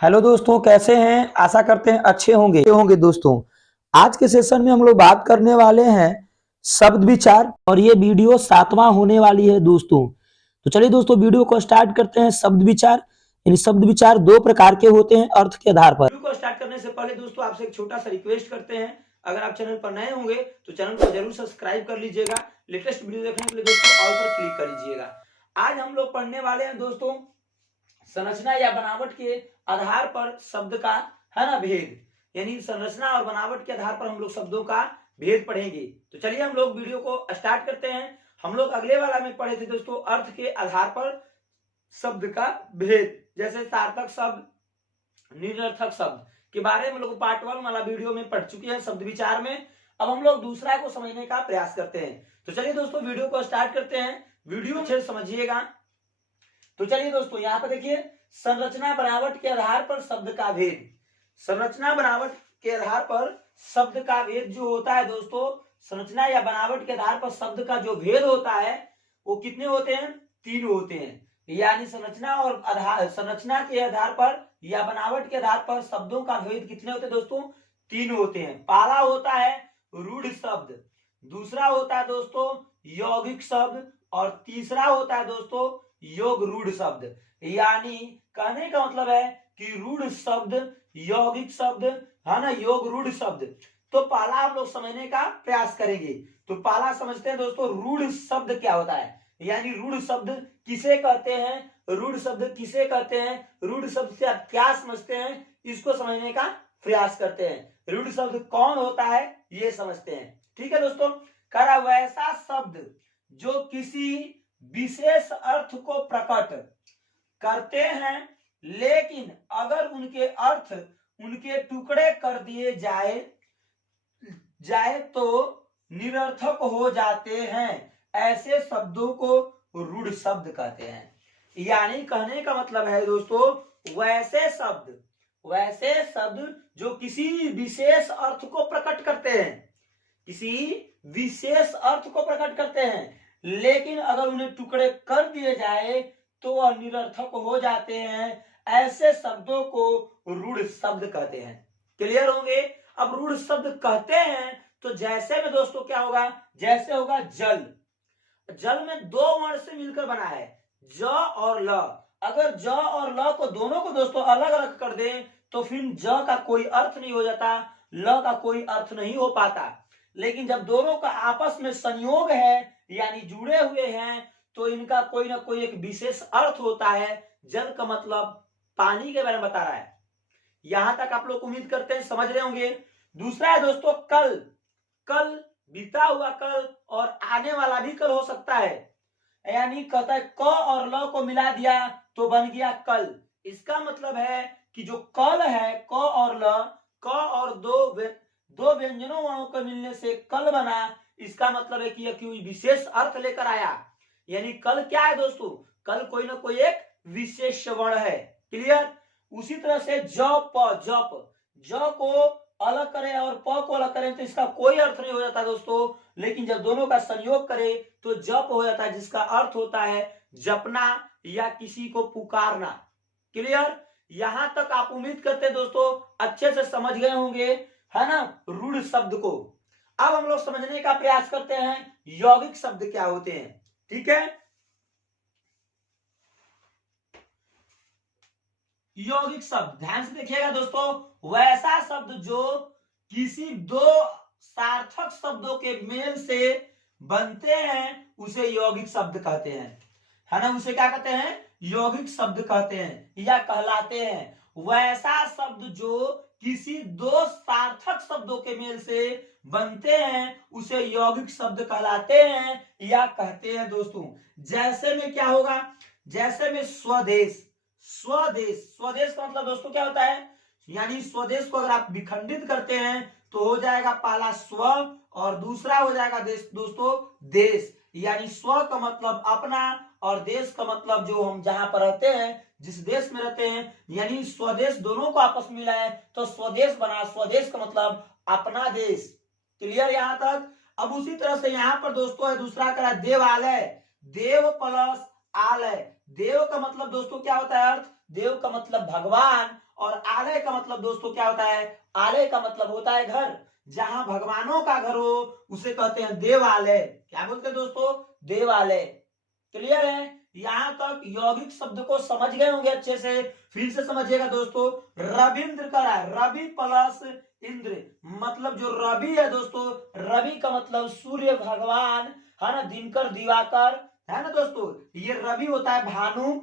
Hello दोस्तों, कैसे हैं? आशा करते हैं अच्छे होंगे दोस्तों। आज के सेशन में हम लोग बात करने वाले हैं शब्द विचार, और ये वीडियो 7वां होने वाली है दोस्तों। तो चलिए दोस्तों, वीडियो को स्टार्ट करते हैं। शब्द विचार, इन शब्द विचार दो प्रकार के होते हैं अर्थ के आधार पर। वीडियो को स्टार्ट करने से पहले दोस्तों आपसे एक छोटा सा रिक्वेस्ट करते हैं, अगर आप चैनल पर नए होंगे तो चैनल को जरूर सब्सक्राइब कर लीजिएगा। लेटेस्ट वीडियो देखने के लिए दोस्तों ऑल पर क्लिक कर लीजिएगा। आज हम लोग पढ़ने वाले हैं दोस्तों संरचना या बनावट के आधार पर शब्द का, है ना, भेद। यानी संरचना और बनावट के आधार पर हम लोग शब्दों का भेद पढ़ेंगे। तो चलिए हम लोग वीडियो को स्टार्ट करते हैं। हम लोग अगले वाला में पढ़े थे दोस्तों अर्थ के आधार पर शब्द का भेद, जैसे सार्थक शब्द, निरर्थक शब्द के बारे में हम लोग पार्ट 1 वाला वीडियो में पढ़ चुके हैं शब्द विचार में। अब हम लोग दूसरा को समझने का प्रयास करते हैं। तो चलिए दोस्तों वीडियो को स्टार्ट करते हैं, वीडियो अच्छे से समझिएगा। तो चलिए दोस्तों यहाँ पर देखिए, संरचना बनावट के आधार पर शब्द का भेद। संरचना बनावट के आधार पर शब्द का भेद जो होता है दोस्तों, संरचना या बनावट के आधार पर शब्द का जो भेद होता है वो कितने होते हैं? 3 होते हैं। यानी संरचना और संरचना के आधार पर या बनावट के आधार पर शब्दों का भेद कितने होते हैं दोस्तों? 3 होते हैं। पहला होता है रूढ़ शब्द, दूसरा होता है दोस्तों यौगिक शब्द, और तीसरा होता है दोस्तों योग रूढ़ शब्द। यानी कहने का मतलब है कि रूढ़ शब्द, यौगिक शब्द, है ना, योग रूढ़ शब्द। तो पहला हम लोग समझने का प्रयास करेंगे। तो पहला समझते हैं दोस्तों रूढ़ शब्द क्या होता है, यानी रूढ़ शब्द किसे कहते हैं, रूढ़ शब्द किसे कहते हैं, रूढ़ शब्द से आप क्या समझते हैं, इसको समझने का प्रयास करते हैं। रूढ़ शब्द कौन होता है ये समझते हैं। ठीक है दोस्तों, कह रहा वैसा शब्द जो किसी विशेष अर्थ को प्रकट करते हैं, लेकिन अगर उनके अर्थ उनके टुकड़े कर दिए जाए तो निरर्थक हो जाते हैं। ऐसे शब्दों को रूढ़ शब्द कहते हैं। यानी कहने का मतलब है दोस्तों वैसे शब्द जो किसी विशेष अर्थ को प्रकट करते हैं, किसी विशेष अर्थ को प्रकट करते हैं, लेकिन अगर उन्हें टुकड़े कर दिए जाए तो वह निरर्थक हो जाते हैं। ऐसे शब्दों को रूढ़ शब्द कहते हैं। क्लियर होंगे? अब रूढ़ शब्द कहते हैं तो जैसे में दोस्तों क्या होगा, जैसे होगा जल। जल में 2 वर्ण से मिलकर बना है, ज और ल। अगर ज और ल को दोनों को दोस्तों अलग अलग कर दें तो फिर ज का कोई अर्थ नहीं हो जाता, ल का कोई अर्थ नहीं हो पाता। लेकिन जब दोनों का आपस में संयोग है, यानी जुड़े हुए हैं, तो इनका कोई ना कोई एक विशेष अर्थ होता है। जल का मतलब पानी के बारे में बता रहा है। यहां तक आप लोग उम्मीद करते हैं समझ रहे होंगे। दूसरा है दोस्तों कल। कल बीता हुआ कल और आने वाला भी कल हो सकता है। यानी कहता है क और ल को मिला दिया तो बन गया कल। इसका मतलब है कि जो कल है, क और ल, क और दो व्यंजनों वर्णों को मिलने से कल बना। इसका मतलब है कि यह कोई विशेष अर्थ लेकर आया। यानी कल क्या है दोस्तों? कल कोई ना कोई एक विशेष वर्ण है। क्लियर? उसी तरह से जप, ज को अलग करें और प को अलग करें तो इसका कोई अर्थ नहीं हो जाता दोस्तों। लेकिन जब दोनों का संयोग करें तो जप हो जाता है, जिसका अर्थ होता है जपना या किसी को पुकारना। क्लियर? यहां तक आप उम्मीद करते हैं दोस्तों अच्छे से समझ गए होंगे, है ना, रूढ़ शब्द को। अब हम लोग समझने का प्रयास करते हैं यौगिक शब्द क्या होते हैं। ठीक है, यौगिक शब्द ध्यान से देखिएगा दोस्तों, वैसा शब्द जो किसी 2 सार्थक शब्दों के मेल से बनते हैं उसे यौगिक शब्द कहते हैं, है ना। उसे क्या कहते हैं? यौगिक शब्द कहते हैं या कहलाते हैं। वैसा शब्द जो किसी 2 सार्थक शब्दों के मेल से बनते हैं उसे यौगिक शब्द कहलाते हैं या कहते हैं दोस्तों। जैसे में क्या होगा, जैसे में स्वदेश। स्वदेश का मतलब दोस्तों क्या होता है, यानी स्वदेश को अगर आप विखंडित करते हैं तो हो जाएगा पहला स्व और दूसरा हो जाएगा देश दोस्तों देश। यानी स्व का मतलब अपना और देश का मतलब जो हम जहां पर रहते हैं, जिस देश में रहते हैं, यानी स्वदेश दोनों को आपस में मिला है तो स्वदेश बना। स्वदेश का मतलब अपना देश। क्लियर यहां तक? अब उसी तरह से यहां पर दोस्तों है दूसरा करा देवालय। देव प्लस आलय। देव का मतलब दोस्तों क्या होता है अर्थ? देव का मतलब भगवान और आलय का मतलब दोस्तों क्या होता है? आलय का मतलब होता है घर। जहां भगवानों का घर हो उसे कहते हैं देवालय। क्या बोलते हैं दोस्तों? देवालय। क्लियर है? यहां तक यौगिक शब्द को समझ गए होंगे अच्छे से। फिर से समझिएगा दोस्तों, रविंद्र का है, रवि प्लस इंद्र, मतलब जो रवि है दोस्तों, रवि का मतलब सूर्य भगवान है ना, दिनकर दिवाकर है ना दोस्तों, ये रवि होता है भानु,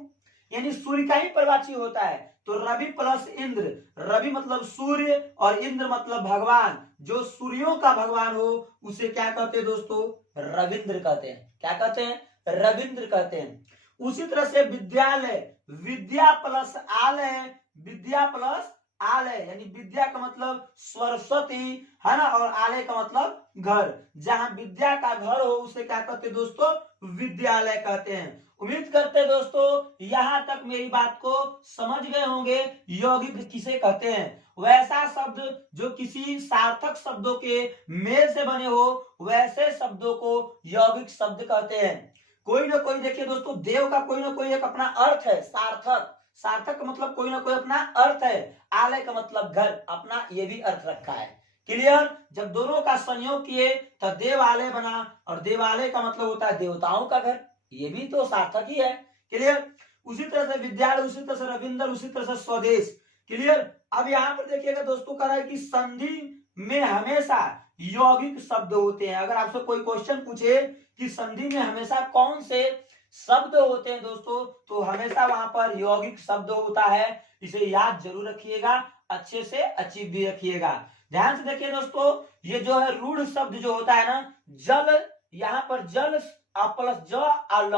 यानी सूर्य का ही प्रवाची होता है। तो रवि प्लस इंद्र, रवि मतलब सूर्य और इंद्र मतलब भगवान, जो सूर्यों का भगवान हो उसे क्या कहते हैं दोस्तों? रविंद्र कहते हैं। क्या कहते हैं? रविंद्र कहते हैं। उसी तरह से विद्यालय, विद्या प्लस आलय, विद्या प्लस आलय, यानी विद्या का मतलब सरस्वती है ना, और आलय का मतलब घर। जहां विद्या का घर हो उसे क्या कहते हैं दोस्तों? विद्यालय कहते हैं। उम्मीद करते हैं दोस्तों यहां तक मेरी बात को समझ गए होंगे। यौगिक किसे कहते हैं? वैसा शब्द जो किसी सार्थक शब्दों के मेल से बने हो, वैसे शब्दों को यौगिक शब्द कहते हैं। कोई ना कोई, देखिए दोस्तों, देव का कोई ना कोई एक अपना अर्थ है। सार्थक, सार्थक का मतलब कोई ना कोई अपना अर्थ है। आलय का मतलब घर, अपना ये भी अर्थ रखा है। क्लियर? जब दोनों का संयोग किए तो देवालय बना, और देवालय का मतलब होता है देवताओं का घर, ये भी तो सार्थक ही है। क्लियर? उसी तरह से विद्यालय, उसी तरह से रविंद्र, उसी तरह से स्वदेश। क्लियर? अब यहां पर देखिएगा दोस्तों, कह रहा है कि संधि में हमेशा यौगिक शब्द होते हैं। अगर आपसे कोई क्वेश्चन पूछे कि संधि में हमेशा कौन से शब्द होते हैं दोस्तों, तो हमेशा वहां पर यौगिक शब्द होता है। इसे याद जरूर रखिएगा, अच्छे से अचीव भी रखिएगा। ध्यान से देखिए दोस्तों, ये जो है रूढ़ शब्द जो होता है ना, जल, यहाँ पर जल प्लस ज और ल,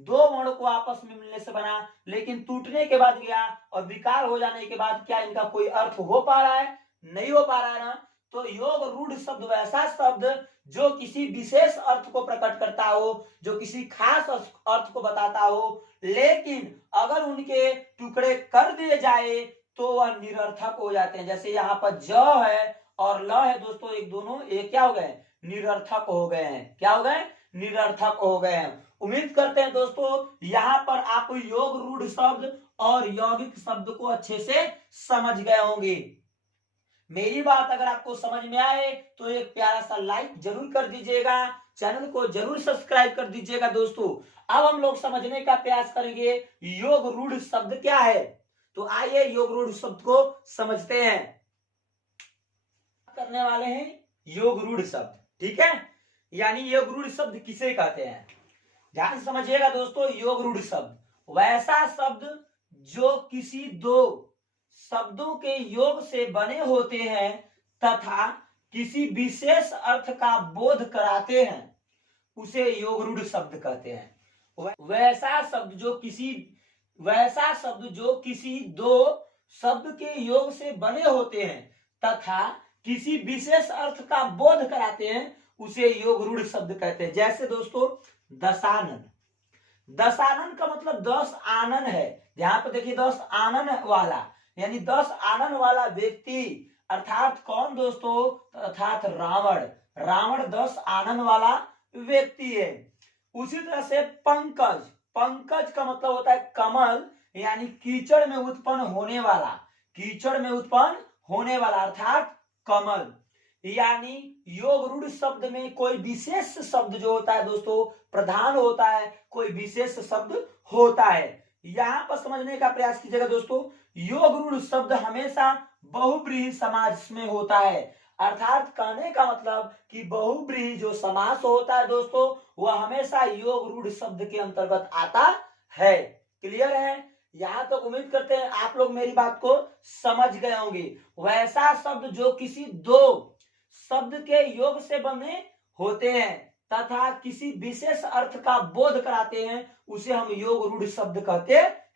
दो वर्ण को आपस में मिलने से बना, लेकिन टूटने के बाद गया और विकार हो जाने के बाद क्या इनका कोई अर्थ हो पा रहा है? नहीं हो पा रहा है ना। तो योग रूढ़ शब्द वैसा शब्द जो किसी विशेष अर्थ को प्रकट करता हो, जो किसी खास अर्थ को बताता हो, लेकिन अगर उनके टुकड़े कर दिए जाए तो वह निरर्थक हो जाते हैं। जैसे यहाँ पर ज है और ल है दोस्तों, एक दोनों एक क्या हो गए? निरर्थक हो गए हैं। क्या हो गए? निरर्थक हो गए हैं। उम्मीद करते हैं दोस्तों यहाँ पर आप योग रूढ़ शब्द और यौगिक शब्द को अच्छे से समझ गए होंगे। मेरी बात अगर आपको समझ में आए तो एक प्यारा सा लाइक जरूर कर दीजिएगा, चैनल को जरूर सब्सक्राइब कर दीजिएगा दोस्तों। अब हम लोग समझने का प्रयास करेंगे योग रूढ़ शब्द क्या है। तो आइए योग रूढ़ शब्द को समझते हैं। करने वाले हैं योग रूढ़ शब्द, ठीक है? यानी योग रूढ़ शब्द किसे कहते हैं, ध्यान से समझिएगा दोस्तों। योग रूढ़ शब्द वैसा शब्द जो किसी दो शब्दों के योग से बने होते हैं तथा किसी विशेष अर्थ का बोध कराते हैं, उसे योग रूढ़ शब्द कहते हैं। वैसा शब्द जो किसी दो शब्द के योग से बने होते हैं तथा किसी विशेष अर्थ का बोध कराते हैं, उसे योग रूढ़ शब्द कहते हैं। जैसे दोस्तों दशानन, दशानन का मतलब 10 आनन है। यहाँ पे देखिए 10 आनन वाला, यानी 10 आनन वाला व्यक्ति, अर्थात कौन दोस्तों? अर्थात रावण। रावण 10 आनन वाला व्यक्ति है। उसी तरह से पंकज, पंकज का मतलब होता है कमल, यानी कीचड़ में उत्पन्न होने वाला, कीचड़ में उत्पन्न होने वाला अर्थात कमल। यानी योग रूढ़ शब्द में कोई विशेष शब्द जो होता है दोस्तों प्रधान होता है, कोई विशेष शब्द होता है। यहां पर समझने का प्रयास कीजिएगा दोस्तों, योग रूढ़ शब्द हमेशा बहुब्रीहि समास में होता है। अर्थात कहने का मतलब कि बहुब्रीहि जो समास होता है दोस्तों, वह हमेशा योग रूढ़ शब्द के अंतर्गत आता है। क्लियर है? यहां तक उम्मीद करते हैं आप लोग मेरी बात को समझ गए होंगे। वैसा शब्द जो किसी दो शब्द के योग से बने होते हैं तथा किसी विशेष अर्थ का बोध कराते हैं, उसे हम योग रूढ़ शब्द कहते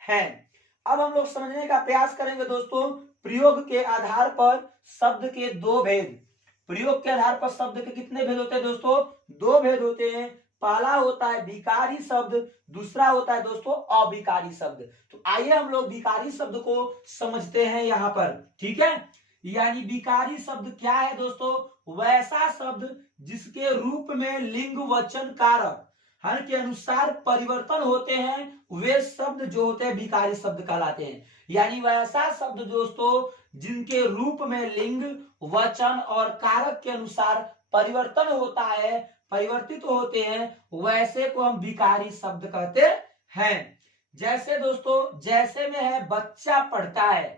हैं। अब हम लोग समझने का प्रयास करेंगे दोस्तों प्रयोग के आधार पर शब्द के दो भेद। प्रयोग के आधार पर शब्द के कितने भेद होते हैं दोस्तों? दो भेद होते हैं। पहला होता है विकारी शब्द, दूसरा होता है दोस्तों अविकारी शब्द। तो आइए हम लोग विकारी शब्द को समझते हैं यहाँ पर, ठीक है? यानी विकारी शब्द क्या है दोस्तों? वैसा शब्द जिसके रूप में लिंग वचन कारक हर के अनुसार परिवर्तन होते हैं, वे शब्द जो होते हैं विकारी शब्द कहलाते हैं। यानी वैसा शब्द दोस्तों जिनके रूप में लिंग, वचन और कारक के अनुसार परिवर्तन होता है, परिवर्तित होते हैं, वैसे को हम विकारी शब्द कहते हैं। जैसे दोस्तों, जैसे में है बच्चा पढ़ता है,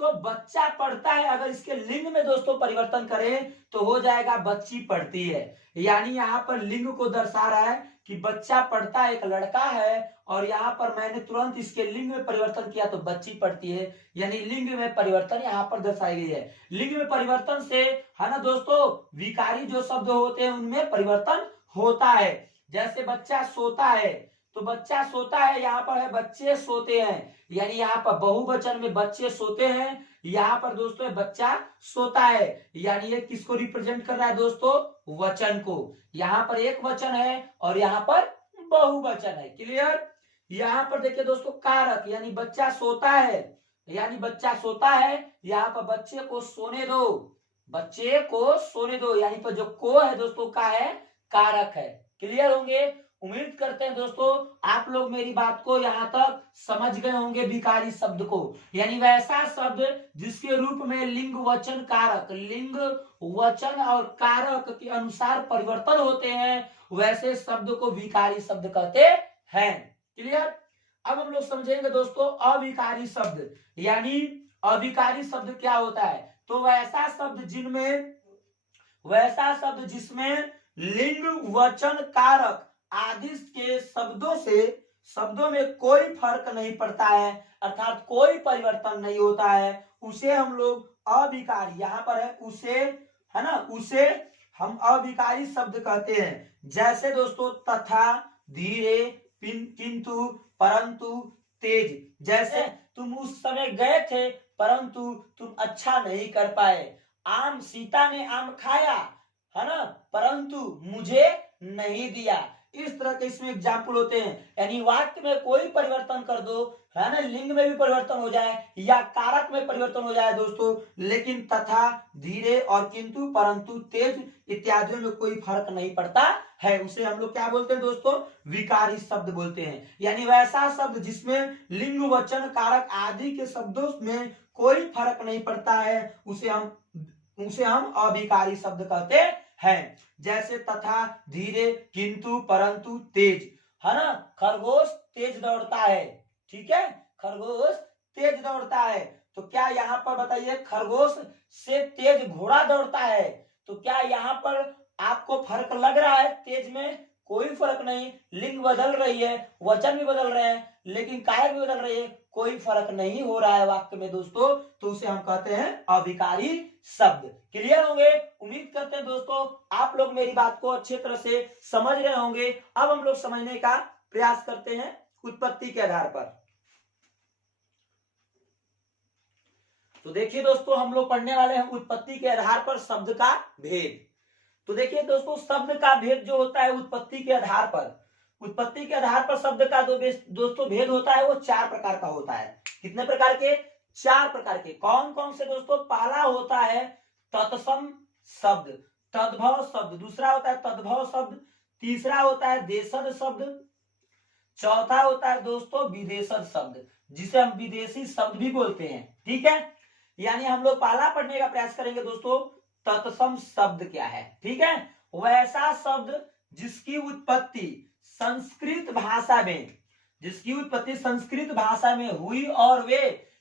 तो बच्चा पढ़ता है अगर इसके लिंग में दोस्तों परिवर्तन करें तो हो जाएगा बच्ची पढ़ती है। यानी यहाँ पर लिंग को दर्शा रहा है कि बच्चा पढ़ता एक लड़का है, और यहाँ पर मैंने तुरंत इसके लिंग में परिवर्तन किया तो बच्ची पढ़ती है। यानी लिंग में परिवर्तन यहाँ पर दर्शाई गई है। लिंग में परिवर्तन से है ना दोस्तों, विकारी जो शब्द होते हैं उनमें परिवर्तन होता है। जैसे बच्चा सोता है, तो बच्चा सोता है, यहाँ पर है बच्चे सोते हैं। यानी यहाँ पर बहुवचन में बच्चे सोते हैं, यहाँ पर दोस्तों बच्चा सोता है। यानी ये किसको रिप्रेजेंट कर रहा है दोस्तों? वचन को। यहाँ पर एक वचन है और यहाँ पर बहुवचन है। क्लियर? यहाँ पर देखिए दोस्तों कारक, यानी बच्चा सोता है, यानी बच्चा सोता है, यहाँ पर बच्चे को सोने दो, बच्चे को सोने दो, यानी पर जो को है दोस्तों का है, कारक है। क्लियर होंगे? उम्मीद करते हैं दोस्तों आप लोग मेरी बात को यहाँ तक समझ गए होंगे विकारी शब्द को। यानी वैसा शब्द जिसके रूप में लिंग, वचन, कारक, लिंग, वचन और कारक के अनुसार परिवर्तन होते हैं, वैसे शब्द को विकारी शब्द कहते हैं। क्लियर? अब हम लोग समझेंगे दोस्तों अविकारी शब्द। यानी अविकारी शब्द क्या होता है? तो वैसा शब्द जिसमें लिंग, वचन, कारक आदि के शब्दों में कोई फर्क नहीं पड़ता है, अर्थात कोई परिवर्तन नहीं होता है, उसे हम लोग अविकारी, यहाँ पर है उसे, है ना, उसे हम अविकारी शब्द कहते हैं। जैसे दोस्तों तथा, धीरे, किंतु, परंतु, तेज। जैसे तुम उस समय गए थे परंतु तुम अच्छा नहीं कर पाए। आम, सीता ने आम खाया, है ना, परंतु मुझे नहीं दिया। इस तरह के इसमें एग्जाम्पल होते हैं। यानी वाक्य में कोई परिवर्तन कर दो, है ना, लिंग में भी परिवर्तन हो जाए या कारक में परिवर्तन हो जाए दोस्तों, लेकिन तथा, धीरे और किंतु, परंतु, तेज इत्यादियों में कोई फर्क नहीं पड़ता है, उसे हम लोग क्या बोलते हैं दोस्तों? विकारी शब्द बोलते हैं। यानी वैसा शब्द जिसमें लिंग, वचन, कारक आदि के शब्दों में कोई फर्क नहीं पड़ता है, उसे हम अविकारी शब्द कहते हैं। जैसे तथा, धीरे, किंतु, परंतु, तेज, है ना, खरगोश तेज दौड़ता है, ठीक है, खरगोश तेज दौड़ता है। तो क्या यहाँ पर बताइए खरगोश से तेज घोड़ा दौड़ता है, तो क्या यहाँ पर आपको फर्क लग रहा है? तेज में कोई फर्क नहीं, लिंग बदल रही है, वचन भी बदल रहे हैं, लेकिन कारक भी बदल रही है, कोई फर्क नहीं हो रहा है वाक्य में दोस्तों, तो उसे हम कहते हैं अविकारी शब्द। क्लियर होंगे? उम्मीद करते हैं दोस्तों आप लोग मेरी बात को अच्छे तरह से समझ रहे होंगे। अब हम लोग समझने का प्रयास करते हैं उत्पत्ति के आधार पर। तो देखिए दोस्तों हम लोग पढ़ने वाले हैं उत्पत्ति के आधार पर शब्द का भेद। तो देखिए दोस्तों शब्द का भेद जो होता है उत्पत्ति के आधार पर शब्द का दोस्तों भेद होता है, वो 4 प्रकार का होता है। कितने प्रकार के? 4 प्रकार के। कौन कौन से दोस्तों? पहला होता है तत्सम शब्द, तद्भव शब्द, दूसरा होता है तद्भव शब्द, तीसरा होता है देशज शब्द, चौथा होता है दोस्तों विदेशज शब्द, जिसे हम विदेशी शब्द भी बोलते हैं। ठीक है, यानी हम लोग पहला पढ़ने का प्रयास करेंगे दोस्तों तत्सम शब्द क्या है। ठीक है, वैसा शब्द जिसकी उत्पत्ति संस्कृत भाषा में हुई और वे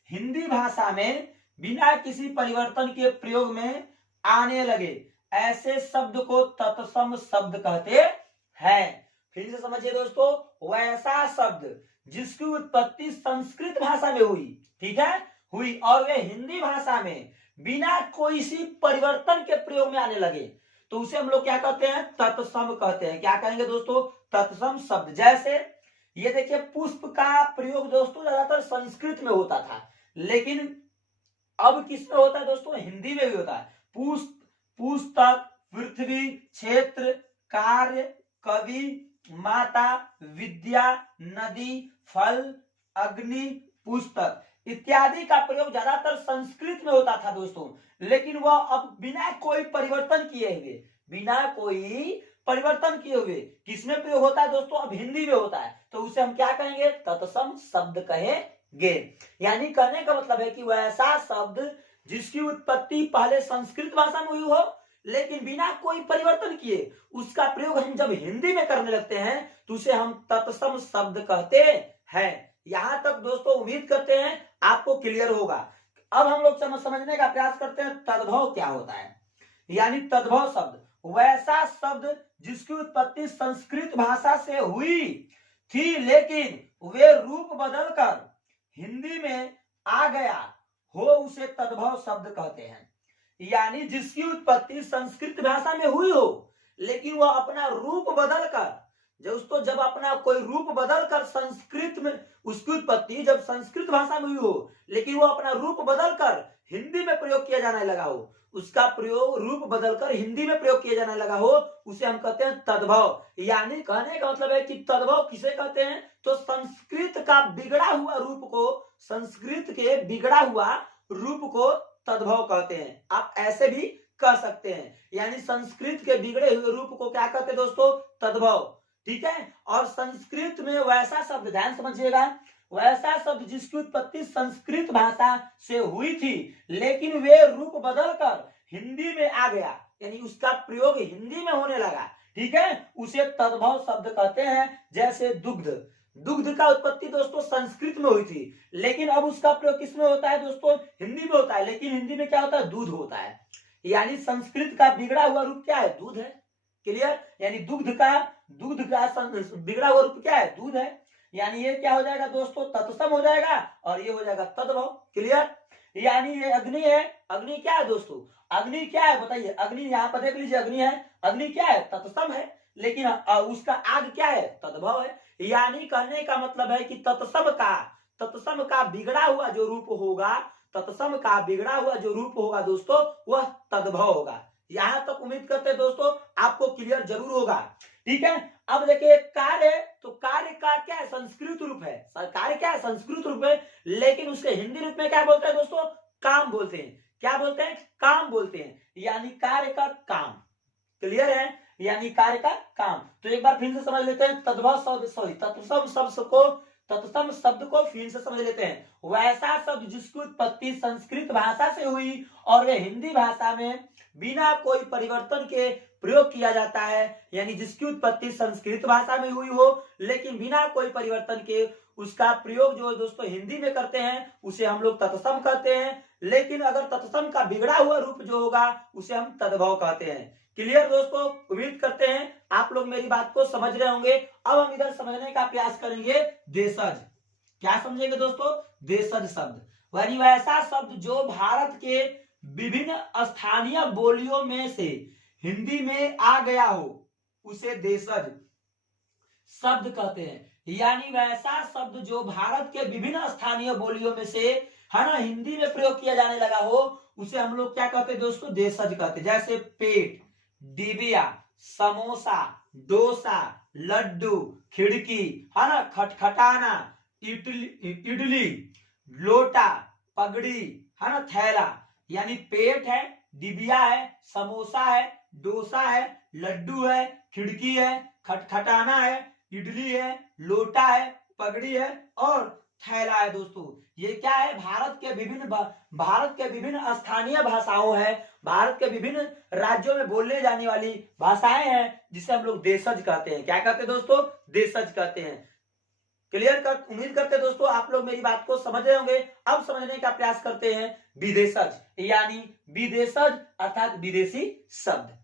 हिंदी भाषा में बिना किसी परिवर्तन के प्रयोग में आने लगे, ऐसे शब्द को तत्सम शब्द कहते हैं। फिर से समझिए दोस्तों, वैसा शब्द जिसकी उत्पत्ति संस्कृत भाषा में हुई, ठीक है, हुई और वे हिंदी भाषा में बिना कोई सी परिवर्तन के प्रयोग में आने लगे, तो उसे हम लोग क्या कहते हैं? तत्सम कहते हैं। क्या कहेंगे दोस्तों? तत्सम शब्द। जैसे ये देखिए पुष्प का प्रयोग दोस्तों ज्यादातर संस्कृत में होता था, लेकिन अब किस में होता है दोस्तों? हिंदी में भी होता है। पुष्प, पुस्तक, पृथ्वी, क्षेत्र, कार्य, कवि, माता, विद्या, नदी, फल, अग्नि, पुस्तक इत्यादि का प्रयोग ज्यादातर संस्कृत में होता था दोस्तों, लेकिन वह अब बिना कोई परिवर्तन किए हुए परिवर्तन किए हुए किसमें प्रयोग होता है दोस्तों, अब हिंदी में होता है, तो उसे हम क्या कहेंगे, तत्सम शब्द कहेंगे। यानी कहने का मतलब है कि वैसा शब्द जिसकी उत्पत्ति पहले संस्कृत भाषा में हुई हो लेकिन बिना कोई परिवर्तन किए उसका प्रयोग हम जब हिंदी में करने लगते हैं तो उसे हम तत्सम शब्द कहते हैं। यहां तक दोस्तों उम्मीद करते हैं आपको क्लियर होगा। अब हम लोग समझने का प्रयास करते हैं तद्भव क्या होता है। यानी तद्भव शब्द वैसा शब्द जिसकी उत्पत्ति संस्कृत भाषा से हुई थी लेकिन वे रूप बदलकर हिंदी में आ गया हो, उसे तद्भव शब्द कहते हैं। यानी जिसकी उत्पत्ति संस्कृत भाषा में हुई हो लेकिन वह अपना रूप बदलकर जब अपना कोई रूप बदलकर संस्कृत में उसकी उत्पत्ति जब संस्कृत भाषा में हुई हो लेकिन वह अपना रूप बदलकर हिंदी में प्रयोग किया जाने लगा हो, उसका प्रयोग रूप बदलकर हिंदी में प्रयोग किया जाने लगा हो, उसे हम कहते हैं तद्भव। यानी कहने का मतलब है कि तद्भव किसे कहते हैं, तो संस्कृत का बिगड़ा हुआ रूप को, संस्कृत के बिगड़ा हुआ रूप को तद्भव कहते हैं। आप ऐसे भी कह सकते हैं। यानी संस्कृत के बिगड़े हुए रूप को क्या कहते हैं दोस्तों, तद्भव। ठीक है। और संस्कृत में वैसा शब्द, ध्यान समझिएगा, वैसा शब्द जिसकी उत्पत्ति संस्कृत भाषा से हुई थी लेकिन वे रूप बदलकर हिंदी में आ गया, यानी उसका प्रयोग हिंदी में होने लगा। ठीक है, उसे तद्भव शब्द कहते हैं। जैसे दुग्ध, दुग्ध का उत्पत्ति दोस्तों संस्कृत में हुई थी लेकिन अब उसका प्रयोग किसमें होता है दोस्तों, हिंदी में होता है। लेकिन हिंदी में क्या होता है, दूध होता है। यानी संस्कृत का बिगड़ा हुआ रूप क्या है, दूध है। क्लियर। यानी दुग्ध का बिगड़ा हुआ रूप क्या है, दूध है। यानी ये क्या हो जाएगा दोस्तों, तत्सम हो जाएगा और ये हो जाएगा तद्भव। क्लियर। यानी ये अग्नि है, अग्नि क्या है दोस्तों, अग्नि क्या है बताइए, अग्नि यहाँ पर देख लीजिए, अग्नि है, अग्नि क्या है, तत्सम है, लेकिन उसका आग क्या है, तद्भव है। यानी कहने का मतलब है कि तत्सम का बिगड़ा हुआ जो रूप होगा, तत्सम का बिगड़ा हुआ जो रूप होगा दोस्तों वह तद्भव होगा। यहां तक उम्मीद करते हैं दोस्तों आपको क्लियर जरूर होगा। ठीक है। अब देखिए कार्य, तो कार्य का क्या है, संस्कृत रूप है। कार्य क्या है, संस्कृत रूप है, लेकिन उसके हिंदी रूप में क्या बोलते हैं दोस्तों, काम बोलते हैं। क्या बोलते हैं, काम बोलते हैं। यानी कार्य का काम। क्लियर है। यानी कार्य का काम। तो एक बार फिर से समझ लेते हैं तद्भव शब्द, सॉरी तत्सम शब्द को फिर से समझ लेते हैं। वैसा शब्द जिसकी उत्पत्ति संस्कृत भाषा से हुई और वे हिंदी भाषा में बिना कोई परिवर्तन के प्रयोग किया जाता है। यानी जिसकी उत्पत्ति संस्कृत भाषा में हुई हो लेकिन बिना कोई परिवर्तन के उसका प्रयोग जो दोस्तों हिंदी में करते हैं उसे हम लोग तत्सम कहते हैं। लेकिन अगर तत्सम का बिगड़ा हुआ रूप जो होगा उसे हम तद्भव कहते हैं। क्लियर दोस्तों, उम्मीद करते हैं आप लोग मेरी बात को समझ रहे होंगे। अब हम इधर समझने का प्रयास करेंगे देशज। क्या समझेंगे दोस्तों, देशज शब्द। यानी वैसा शब्द जो भारत के विभिन्न स्थानीय बोलियों में से हिंदी में आ गया हो उसे देशज शब्द कहते हैं। यानी वैसा शब्द जो भारत के विभिन्न स्थानीय बोलियों में से है ना हिंदी में प्रयोग किया जाने लगा हो उसे हम लोग क्या कहते हैं दोस्तों, देशज कहते हैं। जैसे पेट, डिबिया, समोसा, डोसा, लड्डू, खिड़की, है ना, खटखटाना, इडली, लोटा, पगड़ी, है ना, थैला। यानी पेट है, डिबिया है, समोसा है, डोसा है, लड्डू है, खिड़की है, खटखटाना है, इडली है, लोटा है, पगड़ी है और थैला है। दोस्तों ये क्या है, भारत के विभिन्न स्थानीय भाषाओं है, भारत के विभिन्न राज्यों में बोलने जाने वाली भाषाएं हैं जिसे हम लोग देशज कहते हैं। क्या कहते हैं दोस्तों, देशज कहते हैं। क्लियर कर, उम्मीद करते हैं दोस्तों आप लोग मेरी बात को समझ रहे होंगे। अब समझने का प्रयास करते हैं विदेशज। यानी विदेशज अर्थात विदेशी शब्द।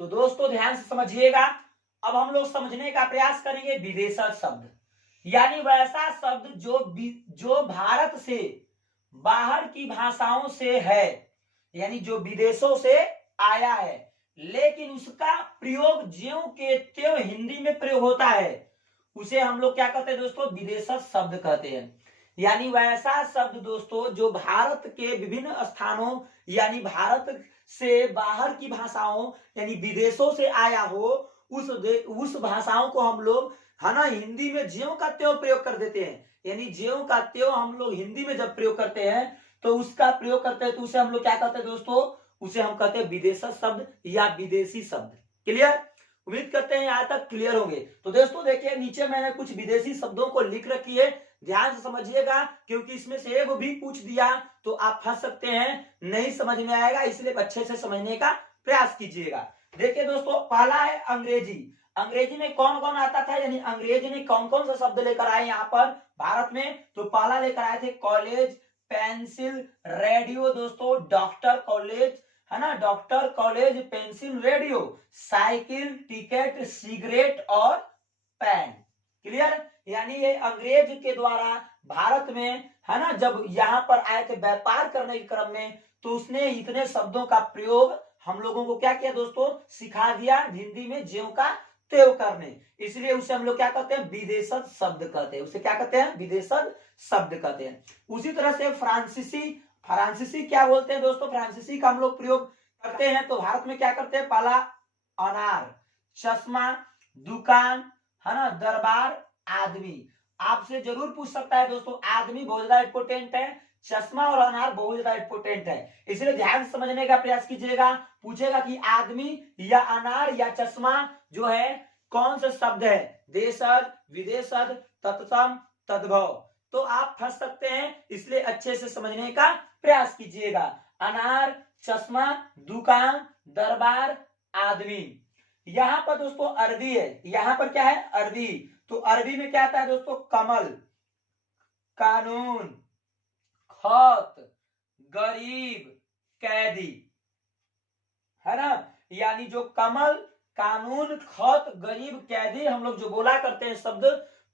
तो दोस्तों ध्यान से समझिएगा। अब हम लोग समझने का प्रयास करेंगे विदेशज शब्द। यानी वैसा शब्द जो भारत से बाहर की भाषाओं से है, यानी जो विदेशों से आया है लेकिन उसका प्रयोग ज्यों के त्यों हिंदी में प्रयोग होता है उसे हम लोग क्या कहते हैं दोस्तों, विदेशज शब्द कहते हैं। यानी वैसा शब्द दोस्तों जो भारत के विभिन्न स्थानों यानी भारत से बाहर की भाषाओं यानी विदेशों से आया हो उस भाषाओं को हम लोग है ना हिंदी में ज्यों का त्यों प्रयोग कर देते हैं। यानी ज्यों का त्यों हम लोग हिंदी में जब प्रयोग करते हैं तो उसका प्रयोग करते हैं तो उसे हम लोग क्या कहते हैं दोस्तों, उसे हम कहते हैं विदेशज शब्द या विदेशी शब्द। क्लियर? उम्मीद करते हैं यहां तक क्लियर होंगे। तो दोस्तों देखिए नीचे मैंने कुछ विदेशी शब्दों को लिख रखी है, ध्यान से समझिएगा, क्योंकि इसमें से एक भी पूछ दिया तो आप फंस सकते हैं, नहीं समझ में आएगा, इसलिए अच्छे से समझने का प्रयास कीजिएगा। देखिए दोस्तों पहला है अंग्रेजी। अंग्रेजी में कौन कौन आता था, यानी अंग्रेजी ने कौन कौन सा शब्द लेकर आए यहाँ पर भारत में, तो पहला लेकर आए थे कॉलेज, पेंसिल, रेडियो दोस्तों, डॉक्टर, कॉलेज, है ना, doctor, college, pencil, radio, cycle, ticket, cigarette और पेन। क्लियर? यानी ये अंग्रेज के द्वारा भारत में, है ना, जब यहाँ पर आए थे व्यापार करने के क्रम में, तो उसने इतने शब्दों का प्रयोग हम लोगों को क्या किया दोस्तों, सिखा दिया हिंदी में ज्यों का त्यों करने। इसलिए उसे हम लोग क्या कहते हैं, विदेशज शब्द कहते हैं। उसे क्या कहते हैं, विदेशज शब्द कहते हैं। उसी तरह से फ्रांसीसी, फ्रांसीसी क्या बोलते हैं दोस्तों, फ्रांसीसी का हम लोग प्रयोग करते हैं तो भारत में क्या करते हैं, पहला अनार, चश्मा, दुकान, है ना, दरबार, आदमी। आपसे जरूर पूछ सकता है दोस्तों, आदमी बहुत ज्यादा इंपोर्टेंट है, चश्मा और अनार बहुत ज्यादा इंपोर्टेंट है, इसलिए ध्यान से समझने का प्रयास कीजिएगा। पूछेगा कि आदमी या अनार या चश्मा जो है कौन सा शब्द है, देशज, विदेशज, तत्सम, तद्भव, तो आप फंस सकते हैं, इसलिए अच्छे से समझने का प्रयास कीजिएगा। अनार, चश्मा, दुकान, दरबार, आदमी। यहां पर दोस्तों अरबी है, यहां पर क्या है, अरबी। तो अरबी में क्या आता है दोस्तों, कमल, कानून, खत, गरीब, कैदी, है ना। यानी जो कमल, कानून, खत, गरीब, कैदी हम लोग जो बोला करते हैं, शब्द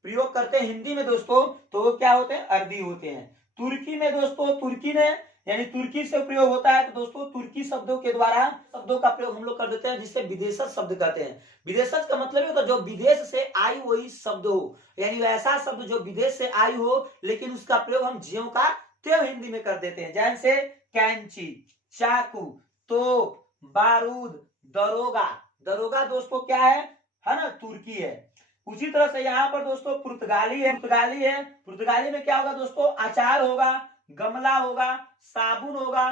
प्रयोग करते हैं हिंदी में दोस्तों, तो वो क्या होते हैं, अरबी होते हैं। तुर्की में दोस्तों, तुर्की ने यानी तुर्की से प्रयोग होता है, तो दोस्तों तुर्की शब्दों के द्वारा शब्दों का प्रयोग हम लोग कर देते हैं, जिससे विदेशज शब्द कहते हैं। विदेशज का मतलब होता है जो विदेश से आई हुई शब्द हो, यानी ऐसा शब्द जो विदेश से आई हो, लेकिन उसका प्रयोग हम ज्यों का त्यों हिंदी में कर देते हैं। जैसे कैंची, चाकू, तोप, बारूद, दरोगा। दरोगा दोस्तों क्या है ना, तुर्की है। उसी तरह से यहाँ पर दोस्तों पुर्तगाली है, पुर्तगाली है। पुर्तगाली में क्या होगा दोस्तों, अचार होगा, गमला होगा, साबुन होगा,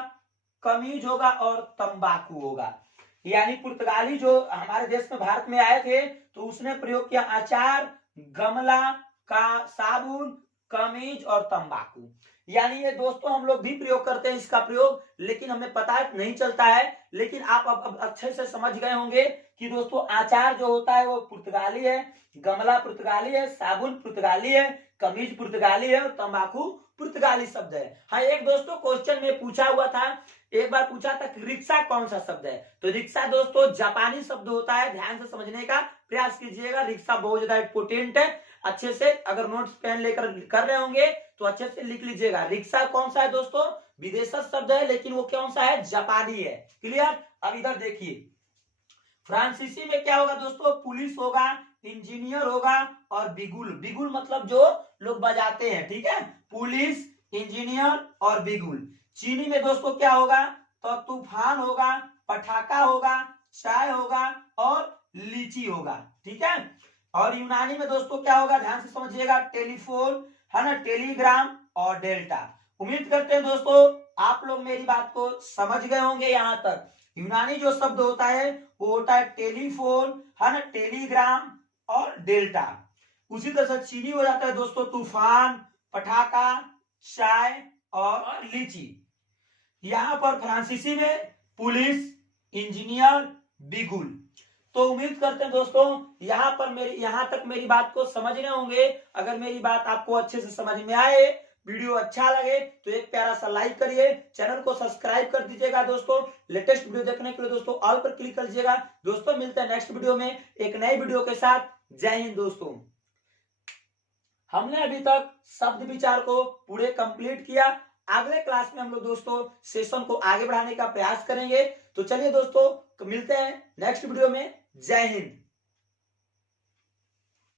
कमीज होगा और तंबाकू होगा। यानी पुर्तगाली जो हमारे देश में भारत में आए थे, तो उसने प्रयोग किया अचार, गमला का, साबुन, कमीज और तंबाकू। यानी ये दोस्तों हम लोग भी प्रयोग करते हैं इसका प्रयोग, लेकिन हमें पता नहीं चलता है। लेकिन आप अब अच्छे से समझ गए होंगे कि दोस्तों आचार जो होता है वो पुर्तगाली है, गमला पुर्तगाली है, साबुन पुर्तगाली है, कमीज पुर्तगाली है और तंबाकू पुर्तगाली शब्द है। हाँ, एक दोस्तों क्वेश्चन में पूछा हुआ था, एक बार पूछा था कि रिक्शा कौन सा शब्द है, तो रिक्शा दोस्तों जापानी शब्द होता है। ध्यान से समझने का प्रयास कीजिएगा, रिक्शा बहुत ज्यादा इंपोर्टेंट है। अच्छे से अगर नोट्स पेन लेकर कर रहे होंगे तो अच्छे से लिख लीजिएगा। रिक्शा कौन सा है दोस्तों, विदेशज शब्द है, लेकिन वो कौन सा है, जापानी है। क्लियर? अब इधर देखिए, फ्रांसीसी में क्या होगा दोस्तों, पुलिस होगा, इंजीनियर होगा और बिगुल। बिगुल मतलब जो लोग बजाते हैं, ठीक है, पुलिस, इंजीनियर और बिगुल। चीनी में दोस्तों क्या होगा, तो तूफान होगा, पटाखा होगा, चाय होगा और लीची होगा, ठीक है। और यूनानी में दोस्तों क्या होगा, ध्यान से समझिएगा, टेलीफोन, है ना, टेलीग्राम और डेल्टा। उम्मीद करते हैं दोस्तों आप लोग मेरी बात को समझ गए होंगे यहाँ तक। यूनानी जो शब्द होता है वो होता है टेलीफोन, है ना, टेलीग्राम और डेल्टा। उसी तरह से चीनी हो जाता है दोस्तों तूफान, पटाखा, चाय और लीची। यहाँ पर फ्रांसीसी में पुलिस, इंजीनियर, बिगुल। तो उम्मीद करते हैं दोस्तों यहाँ तक मेरी बात को समझ रहे होंगे। अगर मेरी बात आपको अच्छे से समझ में आए, वीडियो अच्छा लगे तो एक प्यारा सा लाइक करिए, चैनल को सब्सक्राइब कर दीजिएगा दोस्तों। लेटेस्ट वीडियो देखने के लिए दोस्तों ऑल पर क्लिक कर दीजिएगा। दोस्तों मिलते हैं नेक्स्ट वीडियो में एक नई वीडियो के साथ। जय हिंद दोस्तों। हमने अभी तक शब्द विचार को पूरे कंप्लीट किया। अगले क्लास में हम लोग दोस्तों सेशन को आगे बढ़ाने का प्रयास करेंगे। तो चलिए दोस्तों मिलते हैं नेक्स्ट वीडियो में। जय हिंद।